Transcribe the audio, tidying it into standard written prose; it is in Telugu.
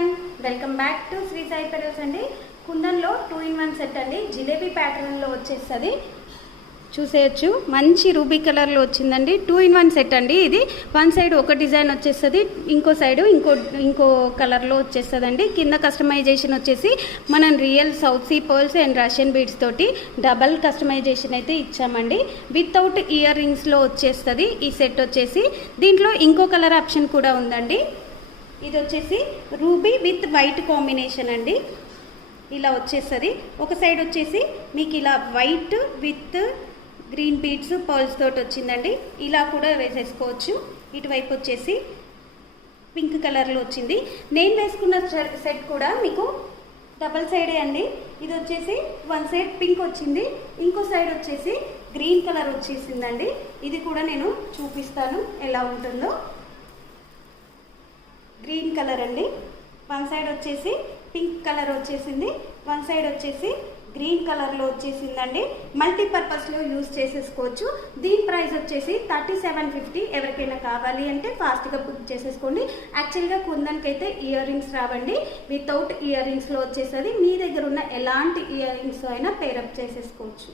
Everyone, welcome back to Sri Sai pearls అండి. కుందన్లో 2-in-1 సెట్ అండి. జిలేబీ ప్యాటర్న్లో వచ్చేస్తుంది, చూసేయచ్చు. మంచి రూబీ కలర్లో వచ్చిందండి. 2-in-1 సెట్ అండి. ఇది వన్ సైడ్ ఒక డిజైన్ వచ్చేస్తుంది, ఇంకో సైడ్ ఇంకో కలర్లో వచ్చేస్తుందండి. కింద కస్టమైజేషన్ వచ్చేసి మనం real south sea pearls and Russian beads తోటి డబల్ కస్టమైజేషన్ అయితే ఇచ్చామండి. వితౌట్ ఇయర్ రింగ్స్లో వచ్చేస్తుంది ఈ సెట్ వచ్చేసి. దీంట్లో ఇంకో కలర్ ఆప్షన్ కూడా ఉందండి. ఇది వచ్చేసి రూబీ విత్ వైట్ కాంబినేషన్ అండి. ఇలా వచ్చేస్తుంది. ఒక సైడ్ వచ్చేసి మీకు ఇలా white with green beads pearls తోటి వచ్చిందండి. ఇలా కూడా వేసేసుకోవచ్చు. ఇటువైపు వచ్చేసి పింక్ కలర్లో వచ్చింది. నేను వేసుకున్న సెట్ కూడా మీకు డబల్ సైడే అండి. ఇది వచ్చేసి వన్ సైడ్ పింక్ వచ్చింది, ఇంకో సైడ్ వచ్చేసి గ్రీన్ కలర్ వచ్చేసిందండి. ఇది కూడా నేను చూపిస్తాను ఎలా ఉంటుందో. గ్రీన్ కలర్ అండి. వన్ సైడ్ వచ్చేసి పింక్ కలర్ వచ్చేసింది, వన్ సైడ్ వచ్చేసి గ్రీన్ కలర్లో వచ్చేసిందండి. మల్టీపర్పస్లో యూజ్ చేసేసుకోవచ్చు. దీని ప్రైస్ వచ్చేసి 3750. ఎవరికైనా కావాలి అంటే ఫాస్ట్గా బుక్ చేసేసుకోండి. యాక్చువల్గా కుందన్కి అయితే ఇయర్ రింగ్స్ రావండి, వితౌట్ ఇయర్ రింగ్స్లో వచ్చేస్తుంది. మీ దగ్గర ఉన్న ఎలాంటి ఇయర్ రింగ్స్ అయినా పేరప్ చేసేసుకోవచ్చు.